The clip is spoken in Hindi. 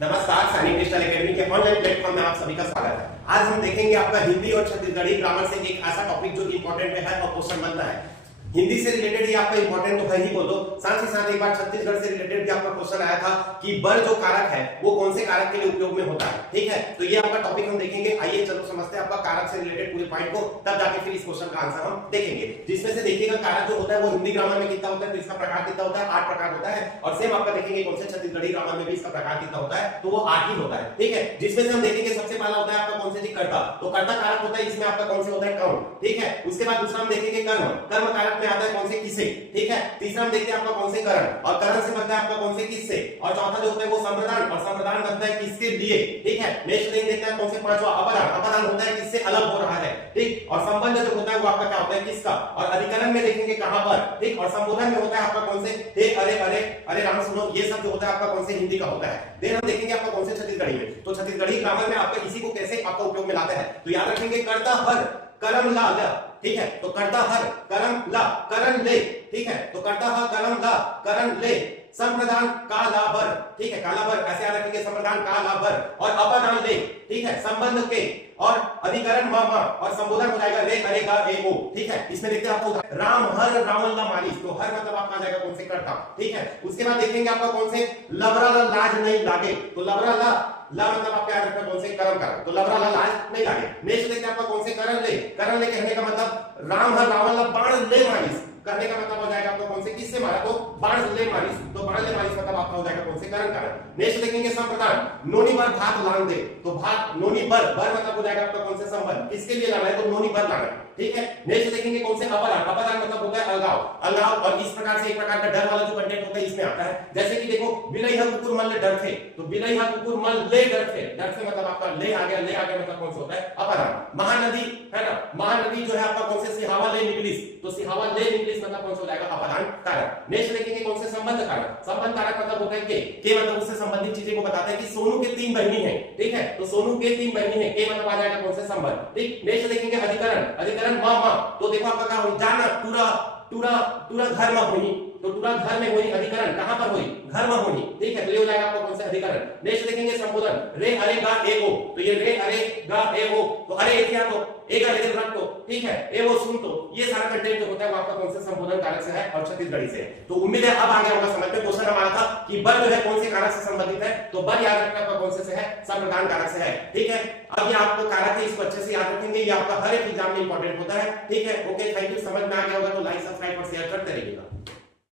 नमस्कार, सैनिक डिजिटल एकेडमी के ऑनलाइन प्लेटफॉर्म में आप सभी का स्वागत है। आज हम देखेंगे आपका हिंदी और छत्तीसगढ़ी ग्रामर से एक ऐसा टॉपिक जो इंपॉर्टेंट है और क्वेश्चन बनता है। हिंदी से रिलेटेड ही आपका इंपॉर्टेंट तो है ही बोलो, साथ ही साथ एक बार छत्तीसगढ़ से रिलेटेड भी आपका क्वेश्चन आया था कि बर जो कारक है वो कौन से कारक के लिए उपयोग में होता है। ठीक है, तो ये आपका टॉपिक हम देखेंगे। आइए चलो समझते हैं आपका कारक से रिलेटेड पूरे पॉइंट को, तब जाके फिर इस क्वेश्चन का आंसर हम देखेंगे। जिसमें से देखिएगा कारक जो होता है वो हिंदी ग्रामर में कितना होता है, तो इसका प्रकार कितना होता है, 8 प्रकार होता है। और सेम आपका देखेंगे कौन से छत्तीसगढ़ी ग्रामर में भी इसका प्रकार कितना होता है, तो वो 8 ही होता है। ठीक है, जिसमें से हम देखेंगे सबसे पहला होता है आपका कौन से जी कर्ता, तो कर्ता कारक होता है, इसमें आपका कौन से होता है कौन। ठीक है, उसके बाद दूसरा हम देखेंगे कर्म, कर्म कारक में आता है कौन से किसे। ठीक है, तीसरा हम देखते हैं आपका कौन से करण, और करण से बनता है आपका कौन से किससे, और चौथा जो होता है वो संप्रदान, और संप्रदान बनता है किसके लिए। ठीक है, नेक्स्ट देखते हैं कौन से पांचवा अपदान, अपदान होता है किससे अलग हो रहा है। ठीक, और संबंध जो होता है वो आपका क्या होता है किसका, और अधिकरण में देखेंगे कहां पर। ठीक, और संबोधन में होता है आपका कौन से हे अरे अरे अरे राम सुनो, ये सब जो होता है आपका कौन से हिंदी का होता है। देन हम देखेंगे आपका कौन से छत्तीसगढ़ी में, तो छत्तीसगढ़ी ग्रामर में आपका इसी को कैसे आपका उपयोग में लाते हैं, तो याद रखेंगे कर्ता हर करम ला ला। ठीक है, तो कर्ता हर करम ला करण ले। ठीक है, तो कर्ता हर करम ला करण ले, संप्रदान काला बर। ठीक है, काला बर ऐसे याद रखेंगे, संप्रदान काला बर, और अपदान ले। ठीक है, संबंध के, और अधिकरण मामा, और संबोधन हो जाएगा रे अरे गा ए ओ। ठीक है, इसमें देखते हैं आपको राम हर रावण ला मारिस, तो हर मतलब आपका आ जाएगा कौन से कर्ता। ठीक है, उसके बाद देखेंगे आपका कौन से लबरा ला लाज नहीं लागे, तो लबरा ला ला मतलब आपका याद रखना कौन से कर्म का, तो लबरा ला लाज नहीं लागे। नेक्स्ट देखते हैं आपका कौन से करण ले, करण ले कहने का मतलब राम हर रावण ला बाण ले मारिस, करने का मतलब हो जाएगा आपका कौन से किससे मारा, तो बाण ले मारिस, तो बाण ले मारिस मतलब आपका हो जाएगा कौन से करण कारण। नेक्स्ट देखेंगे संप्रदान, नोनी बर भात लांग दे, तो भात नोनी बर बर मतलब हो जाएगा आपका कौन से संबंध, किसके लिए लाना है, तो नोनी बर लाना। ठीक है, नेक्स्ट देखेंगे कौन से अपदान, अपदान मतलब होता है अलगाव, अलगाव, और इस प्रकार से एक प्रकार का डर वाला जो कंटेंट होता है इसमें आता है। जैसे कि देखो बिलैया कुकुर मल ले डर थे, तो बिलैया कुकुर मल ले डर थे, डर से मतलब आपका ले आ गया, ले आ गया मतलब कौन सा होता है अपदान। महानदी है ना, महानदी जो है आपका कौन से सिहावा ले निकलिस, तो सिहावा ले निकलिस मतलब कौन सा हो जाएगा अपदान कारक। नेक्स्ट देखेंगे कौन से संबंध कारक, संबंध कारक मतलब होता है के मतलब उससे संबंधित चीजें को बताता है कि सोनू के 3 बहनी है। ठीक है, तो सोनू के 3 बहनी है, के मतलब आ जाएगा कौन से संबंध। ठीक, नेक्स्ट देखेंगे अधिकरण, अधिकरण मामा, तो देखो आपका क्या हो जाना टूरा टूरा टूरा घर में होनी, तो टूरा घर में होनी, अधिकरण कहां पर होई, घर में होनी। ठीक है, तो ये हो जाएगा आपका कौन सा अधिकरण। नेक्स्ट देखेंगे संबोधन, रे अरे गा ए ओ, तो ये रे अरे गा ए ओ, तो अरे एक या तो एक लेकिन रख तो। ठीक है, ए वो सुन तो, ये सारा कंटेंट जो होता है वो आपका कौन से संबोधन कारक से है और छत्तीसगढ़ी से। तो उम्मीद है अब आ गया होगा समझ में। क्वेश्चन हमारा था कि बर जो है कौन से कारक से संबंधित है, तो बर याद रखना आपका कौन से है, संप्रदान कारक से है। ठीक है, अब ये आपको कारक है, इसको अच्छे से याद रखेंगे, ये आपका हर एक एग्जाम में इंपॉर्टेंट होता है। ठीक है, ओके, थैंक यू। समझ में आ गया होगा तो लाइक सब्सक्राइब और शेयर करते रहिएगा।